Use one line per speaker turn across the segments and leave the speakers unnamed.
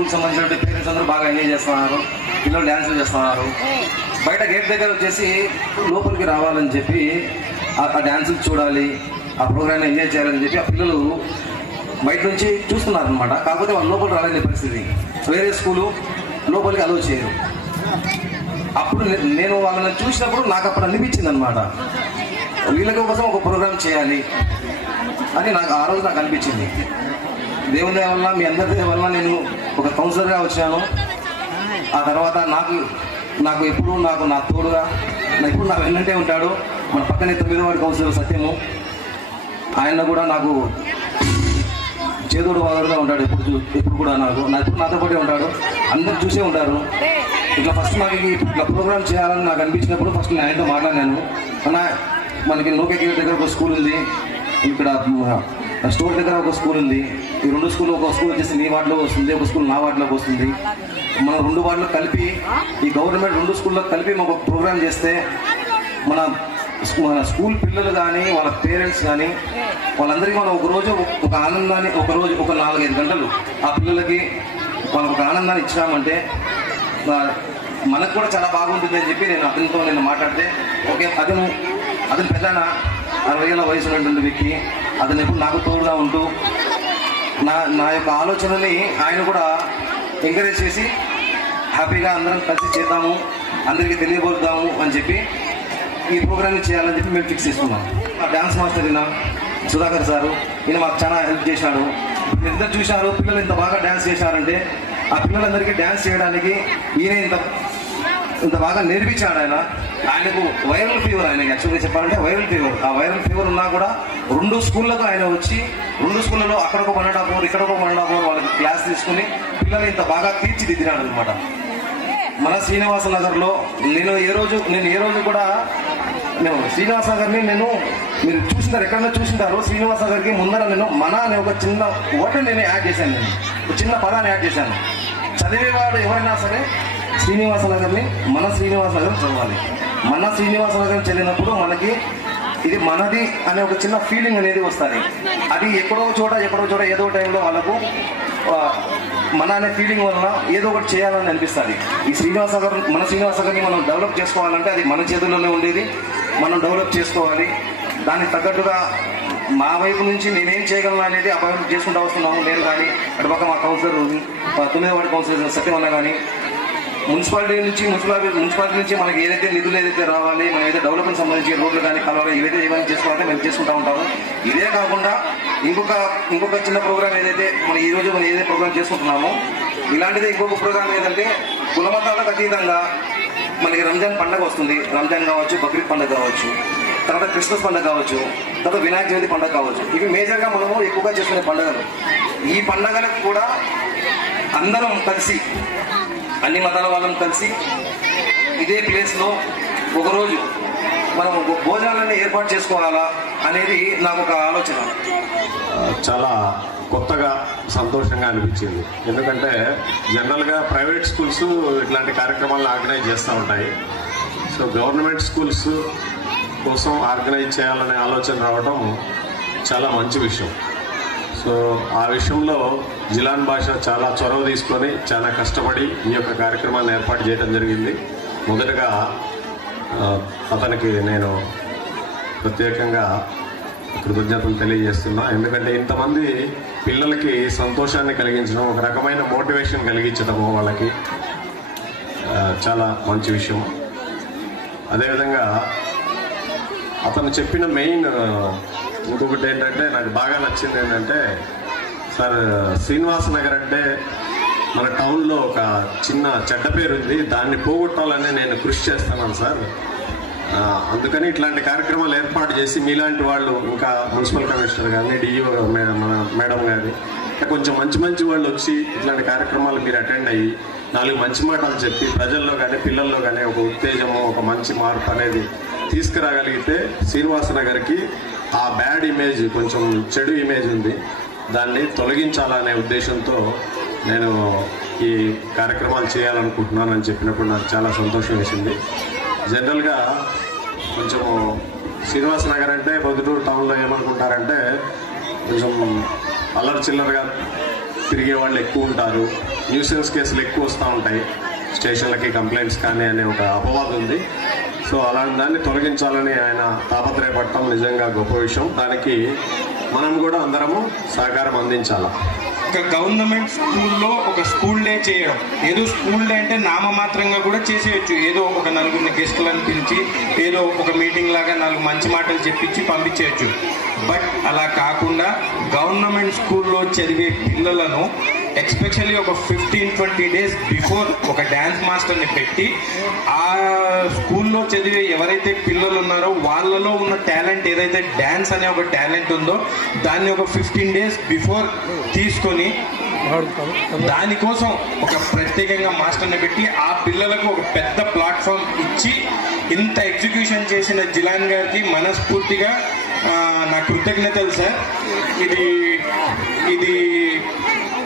School సంబంధించిన parents అందరూ బాగా ఎంజాయ్ చేస్తున్నారు పిల్లలు డ్యాన్సులు చేస్తున్నారు. బయట గేట్ దగ్గర వచ్చేసి లోపలికి రావాలని చెప్పి ఆ- డ్యాన్సులు చూడాలి ఆ ప్రోగ్రామ్ ఎంజాయ్ చేయాలని చెప్పి ఆ పిల్లలు బయట నుంచి చూస్తున్నారు అనమాట కాకపోతే వాళ్ళు లోపలికి రాలేని పరిస్థితి. వేరే స్కూలు లోపలికి అలో చేయరు. అప్పుడు నేను వాళ్ళని చూసినప్పుడు నాకు అప్పుడు అనిపించింది అనమాట వీళ్ళ కోసం ఒక ప్రోగ్రామ్ చేయాలి అని నాకు ఆ రోజు నాకు అనిపించింది. దేవుని వల్ల మీ అందరి వల్ల నేను ఒక కౌన్సిలర్గా వచ్చాను. ఆ తర్వాత నాకు నాకు ఎప్పుడు నాకు నా తోడుగా ఎప్పుడు నా వెన్నంటే ఉంటాడు. మన పక్కనే తొమ్మిదో వాడి కౌన్సిలర్ సత్యము. ఆయన కూడా నాకు చేదోడు వాదోడుగా ఉంటాడు ఎప్పుడు ఎప్పుడు కూడా నాకు. నా ఎప్పుడు నాతో పాటే ఉంటాడు. అందరు చూసే ఉంటారు. ఇట్లా ఫస్ట్ నాకు ఇట్లా ప్రోగ్రామ్ చేయాలని నాకు అనిపించినప్పుడు ఫస్ట్ నేను ఆయనతో మాట్లాడినాను. మన మనకి నోకే దగ్గర ఒక స్కూల్ ఉంది. ఇక్కడ స్టోర్ దగ్గర ఒక స్కూల్ ఉంది. ఈ రెండు స్కూల్ ఒక స్కూల్ వచ్చేసి నీ వార్డులో వస్తుంది ఒక స్కూల్ నా వార్డులోకి వస్తుంది. మన రెండు వార్డులో కలిపి ఈ గవర్నమెంట్ రెండు స్కూల్లో కలిపి మాకు ప్రోగ్రామ్ చేస్తే మన మన స్కూల్ పిల్లలు కానీ వాళ్ళ పేరెంట్స్ కానీ వాళ్ళందరికీ మనం ఒక రోజు ఒక ఆనందాన్ని ఒకరోజు ఒక నాలుగైదు గంటలు ఆ పిల్లలకి వాళ్ళకి ఒక ఆనందాన్ని ఇచ్చినామంటే మనకు కూడా చాలా బాగుంటుంది అని చెప్పి నేను అతనితో నేను మాట్లాడితే ఓకే అతను అతను పెద్దన? అరవై ఏళ్ళ వయసు ఉన్నటువంటి వ్యక్తి. అతను ఎప్పుడు నాకు తోడుగా ఉంటూ నా నా యొక్క ఆలోచనని ఆయన కూడా ఎంకరేజ్ చేసి హ్యాపీగా అందరం కలిసి చేద్దాము అందరికీ తెలియబోద్దాము అని చెప్పి ఈ ప్రోగ్రామ్ చేయాలని చెప్పి మేము ఫిక్స్ చేసుకున్నాం. మా డ్యాన్స్ మాస్టర్ ఈయన సుధాకర్ సారు ఈయన మాకు చాలా హెల్ప్ చేశాడు. ఎంత చూశారు పిల్లలు ఇంత బాగా డ్యాన్స్ చేశారంటే ఆ పిల్లలందరికీ డ్యాన్స్ చేయడానికి ఈయన ఇంత ఇంత బాగా నేర్పించాడు ఆయన. ఆయనకు వైరల్ ఫీవర్ ఆయన యాక్చువల్గా చెప్పాలంటే వైరల్ ఫీవర్. ఆ వైరల్ ఫీవర్ ఉన్నా కూడా రెండు స్కూళ్ళకు ఆయన వచ్చి రెండు స్కూళ్ళలో అక్కడ ఒక వన్ అండ్ హాఫ్ అవర్ ఇక్కడ ఒక వన్ అండ్ హాఫ్ అవర్ వాళ్ళకి క్లాస్ తీసుకుని పిల్లలు ఇంత బాగా తీర్చిదిద్దినాడు అనమాట మన శ్రీనివాస నగర్లో నేను ఏ రోజు నేను ఏ రోజు కూడా నేను శ్రీనివాస నగర్ని నేను మీరు చూసినారు ఎక్కడన్నా చూసినారు శ్రీనివాస నగర్కి ముందర నేను మన అనే ఒక చిన్న ఓటర్ నేను యాడ్ చేశాను నేను. ఒక చిన్న పదాన్ని యాడ్ చేశాను. చదివేవాడు ఎవరైనా సరే శ్రీనివాస నగర్ని మన శ్రీనివాస నగర్ చదవాలి. మన శ్రీనివాస నగరం చదివినప్పుడు మనకి ఇది మనది అనే ఒక చిన్న ఫీలింగ్ అనేది వస్తుంది. అది ఎక్కడో చోట ఎక్కడో చోట ఏదో టైంలో వాళ్ళకు మన అనే ఫీలింగ్ వలన ఏదో ఒకటి చేయాలని అనిపిస్తుంది. ఈ శ్రీనివాస గారు మన శ్రీనివాస గారిని మనం డెవలప్ చేసుకోవాలంటే అది మన చేతుల్లోనే ఉండేది. మనం డెవలప్ చేసుకోవాలి. దానికి తగ్గట్టుగా మా వైపు నుంచి నేనేం చేయగలను అనేది అపాయింట్ చేసుకుంటూ వస్తున్నాము నేను కానీ అటుపక్క మా కౌన్సిలర్ ఆ, తొమ్మిదో వాడి కౌన్సిలర్ సత్యమన్న కానీ మున్సిపాలిటీ నుంచి మున్సిపాలిటీ మున్సిపాలిటీ నుంచి మనకి ఏదైతే నిధులు ఏదైతే రావాలి మనం ఏదైతే డెవలప్మెంట్ సంబంధించి రోడ్లు కానీ కలవాలి ఏవైతే ఏమైనా చేసుకోవాలంటే మేము చేసుకుంటా ఉంటాము. ఇదే కాకుండా ఇంకొక ఇంకొక చిన్న ప్రోగ్రామ్ ఏదైతే మనం ఈ రోజు మనం ఏదైతే ప్రోగ్రామ్ చేసుకుంటున్నామో ఇలాంటిదే ఇంకొక ప్రోగ్రామ్ ఏంటంటే కులమతాలకు అతీతంగా మనకి రంజాన్ పండగ వస్తుంది. రంజాన్ కావచ్చు బక్రీద్ పండగ కావచ్చు తర్వాత క్రిస్మస్ పండగ కావచ్చు తర్వాత వినాయక చవితి పండగ కావచ్చు. ఇవి మేజర్గా మనము ఎక్కువగా చేసుకునే పండుగలు. ఈ పండగలకు కూడా అందరం కలిసి అన్ని మతాల వాళ్ళం కలిసి ఇదే ప్లేస్లో ఒకరోజు మనం భోజనాలన్నీ ఏర్పాటు చేసుకోవాలా అనేది నాకు ఒక ఆలోచన.
చాలా కొత్తగా సంతోషంగా అనిపించింది. ఎందుకంటే జనరల్గా ప్రైవేట్ స్కూల్స్ ఇట్లాంటి కార్యక్రమాలను ఆర్గనైజ్ చేస్తూ ఉంటాయి. సో గవర్నమెంట్ స్కూల్స్ కోసం ఆర్గనైజ్ చేయాలనే ఆలోచన రావడం చాలా మంచి విషయం. సో ఆ విషయంలో జిలాన్ భాష చాలా చొరవ తీసుకొని చాలా కష్టపడి ఈ యొక్క కార్యక్రమాన్ని ఏర్పాటు చేయడం జరిగింది. మొదటగా అతనికి నేను ప్రత్యేకంగా కృతజ్ఞతలు తెలియజేస్తున్నా. ఎందుకంటే ఇంతమంది పిల్లలకి సంతోషాన్ని కలిగించడం ఒక రకమైన మోటివేషన్ కలిగించడము వాళ్ళకి చాలా మంచి విషయం. అదేవిధంగా అతను చెప్పిన మెయిన్ ఇంకొకటి ఏంటంటే నాకు బాగా నచ్చింది ఏంటంటే సార్ శ్రీనివాస నగర్ అంటే మన టౌన్లో ఒక చిన్న చెడ్డ పేరు ఉంది. దాన్ని పోగొట్టాలని నేను కృషి చేస్తున్నాను సార్. అందుకని ఇట్లాంటి కార్యక్రమాలు ఏర్పాటు చేసి మీలాంటి వాళ్ళు ఇంకా మున్సిపల్ కమిషనర్ కానీ డిఈఓ మన మేడం కానీ కొంచెం మంచి మంచి వాళ్ళు వచ్చి ఇట్లాంటి కార్యక్రమాలు మీరు అటెండ్ అయ్యి నాలుగు మంచి మాటలు చెప్పి ప్రజల్లో కానీ పిల్లల్లో కానీ ఒక ఉత్తేజము ఒక మంచి మార్పు అనేది తీసుకురాగలిగితే శ్రీనివాస నగర్కి ఆ బ్యాడ్ ఇమేజ్ కొంచెం చెడు ఇమేజ్ ఉంది. దాన్ని తొలగించాలనే ఉద్దేశంతో నేను ఈ కార్యక్రమాలు చేయాలనుకుంటున్నానని చెప్పినప్పుడు నాకు చాలా సంతోషం వేసింది. జనరల్గా కొంచెము శ్రీనివాస నగర్ అంటే పొద్దుటూరు టౌన్లో ఏమనుకుంటారంటే కొంచెం అల్లరి చిల్లరగా తిరిగే వాళ్ళు ఎక్కువ ఉంటారు. న్యూసెన్స్ కేసులు ఎక్కువ వస్తూ ఉంటాయి. స్టేషన్లకి కంప్లైంట్స్ కానీ అనే ఒక అపవాదం ఉంది. సో అలాంటి దాన్ని తొలగించాలని ఆయన తాపత్రయపడటం నిజంగా గొప్ప విషయం. దానికి మనం కూడా అందరము సహకారం అందించాల?
ఒక గవర్నమెంట్ స్కూల్లో ఒక స్కూల్ డే చేయడం. ఏదో స్కూల్ డే అంటే నామమాత్రంగా కూడా చేసేయచ్చు. ఏదో ఒక నలుగురిని గెస్టులను పిలిచి ఏదో ఒక మీటింగ్ లాగా నాలుగు మంచి మాటలు చెప్పించి పంపించేయచ్చు. బట్ అలా కాకుండా గవర్నమెంట్ స్కూల్లో చదివే పిల్లలను ఎక్స్పెషల్లీ ఒక ఫిఫ్టీన్ ట్వంటీ డేస్ బిఫోర్ ఒక డ్యాన్స్ మాస్టర్ని పెట్టి ఆ స్కూల్లో చదివే ఎవరైతే పిల్లలు ఉన్నారో వాళ్ళలో ఉన్న టాలెంట్ ఏదైతే డ్యాన్స్ అనే ఒక టాలెంట్ ఉందో దాన్ని ఒక ఫిఫ్టీన్ డేస్ బిఫోర్ తీసుకొని దానికోసం ఒక ప్రత్యేకంగా మాస్టర్ని పెట్టి ఆ పిల్లలకు ఒక పెద్ద ప్లాట్ఫామ్ ఇచ్చి ఇంత ఎగ్జిక్యూషన్ చేసిన జిలాన్ గారికి మనస్ఫూర్తిగా నా కృతజ్ఞతలు సార్. ఇది ఇది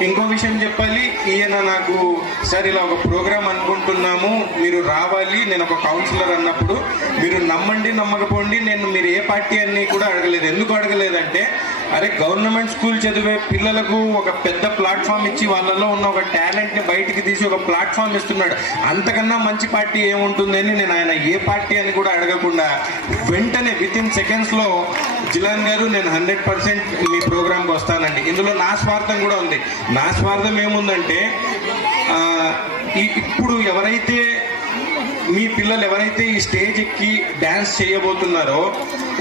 ఇంకో విషయం చెప్పాలి. ఈయన నాకు సార్ ఇలా ఒక ప్రోగ్రామ్ అనుకుంటున్నాము. మీరు రావాలి. నేను ఒక కౌన్సిలర్ అన్నప్పుడు మీరు నమ్మండి నమ్మకపోండి. నేను మీరు ఏ పార్టీ అని కూడా అడగలేదు. ఎందుకు అడగలేదంటే అరే గవర్నమెంట్ స్కూల్ చదివే పిల్లలకు ఒక పెద్ద ప్లాట్ఫామ్ ఇచ్చి వాళ్ళలో ఉన్న ఒక టాలెంట్ని బయటికి తీసి ఒక ప్లాట్ఫామ్ ఇస్తున్నాడు. అంతకన్నా మంచి పార్టీ ఏముంటుందని నేను ఆయన ఏ పార్టీ అని కూడా అడగకుండా వెంటనే విత్ ఇన్ సెకండ్స్లో జిలాన్ గారు నేను హండ్రెడ్ పర్సెంట్ మీ ప్రోగ్రామ్కి వస్తానండి. ఇందులో నా స్వార్థం కూడా ఉంది. నా స్వార్థం ఏముందంటే ఇప్పుడు ఎవరైతే మీ పిల్లలు ఎవరైతే ఈ స్టేజ్ ఎక్కి డ్యాన్స్ చేయబోతున్నారో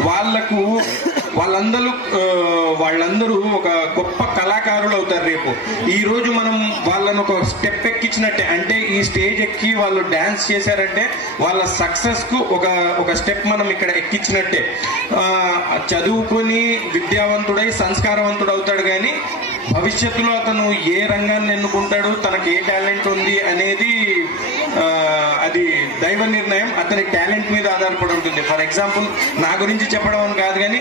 వాళ్ళకు వాళ్ళందరూ వాళ్ళందరూ ఒక గొప్ప కళాకారులు అవుతారు రేపు. ఈ రోజు మనం వాళ్ళను ఒక స్టెప్ ఎక్కించినట్టే అంటే ఈ స్టేజ్ ఎక్కి వాళ్ళు డ్యాన్స్ చేశారంటే వాళ్ళ సక్సెస్కు ఒక ఒక స్టెప్ మనం ఇక్కడ ఎక్కించినట్టే. చదువుకొని విద్యావంతుడై సంస్కారవంతుడు అవుతాడు కానీ భవిష్యత్తులో అతను ఏ రంగాన్ని ఎన్నుకుంటాడు తనకు ఏ టాలెంట్ ఉంది అనేది ఆ, అది దైవ నిర్ణయం అతని టాలెంట్ మీద ఆధారపడి ఉంటుంది. ఫర్ ఎగ్జాంపుల్ నా గురించి చెప్పడం అని కాదు కానీ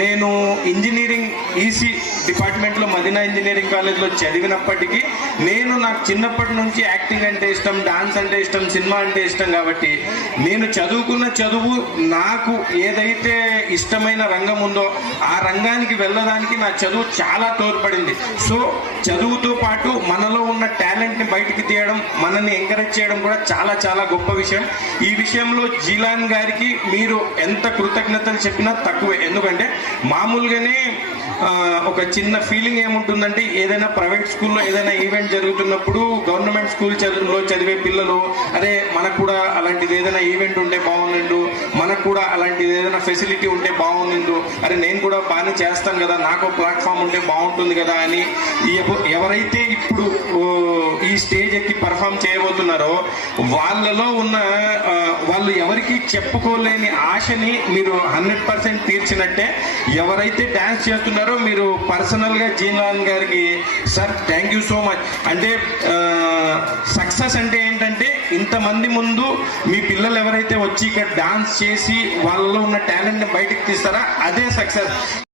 నేను ఇంజనీరింగ్ ఈసీ డిపార్ట్మెంట్లో మదీనా ఇంజనీరింగ్ కాలేజ్లో చదివినప్పటికీ నేను నాకు చిన్నప్పటి నుంచి యాక్టింగ్ అంటే ఇష్టం డాన్స్ అంటే ఇష్టం సినిమా అంటే ఇష్టం కాబట్టి నేను చదువుకున్న చదువు నాకు ఏదైతే ఇష్టమైన రంగం ఉందో ఆ రంగానికి వెళ్ళడానికి నా చదువు చాలా తోడ్పడింది. సో చదువుతో పాటు మనలో ఉన్న టాలెంట్ని బయటికి తీయడం మనల్ని ఎంకరేజ్ చేయడం కూడా చాలా చాలా గొప్ప విషయం. ఈ విషయంలో జీలాన్ గారికి మీరు ఎంత కృతజ్ఞతలు చెప్పినా తక్కువే. ఎందుకంటే మామూలుగానే ఒక చిన్న ఫీలింగ్ ఏముంటుందంటే ఏదైనా ప్రైవేట్ స్కూల్లో ఏదైనా ఈవెంట్ జరుగుతున్నప్పుడు గవర్నమెంట్ స్కూల్ చదువులో చదివే పిల్లలు అరే మనకు కూడా అలాంటిది ఏదైనా ఈవెంట్ ఉంటే బాగుండు మనకు కూడా అలాంటిది ఏదైనా ఫెసిలిటీ ఉంటే బాగుండు అరే నేను కూడా బాగానే చేస్తాను కదా నాకు ప్లాట్ఫామ్ ఉంటే బాగుంటుంది కదా అని ఎవరైతే ఇప్పుడు ఈ స్టేజ్ ఎక్కి పర్ఫామ్ చేయబోతున్నారో వాళ్ళలో ఉన్న వాళ్ళు ఎవరికి చెప్పుకోలేని ఆశని మీరు హండ్రెడ్ పర్సెంట్ తీర్చినట్టే ఎవరైతే డాన్స్ చేస్తున్నారో మీరు పర్సనల్గా గారికి sir thank you so much అంటే సక్సెస్ అంటే ఏంటంటే ఇంతమంది ముందు మీ పిల్లలు ఎవరైతే వచ్చి ఇక్కడ డాన్స్ చేసి వాళ్ళలో ఉన్న టాలెంట్ని బయటకు తీస్తారా అదే సక్సెస్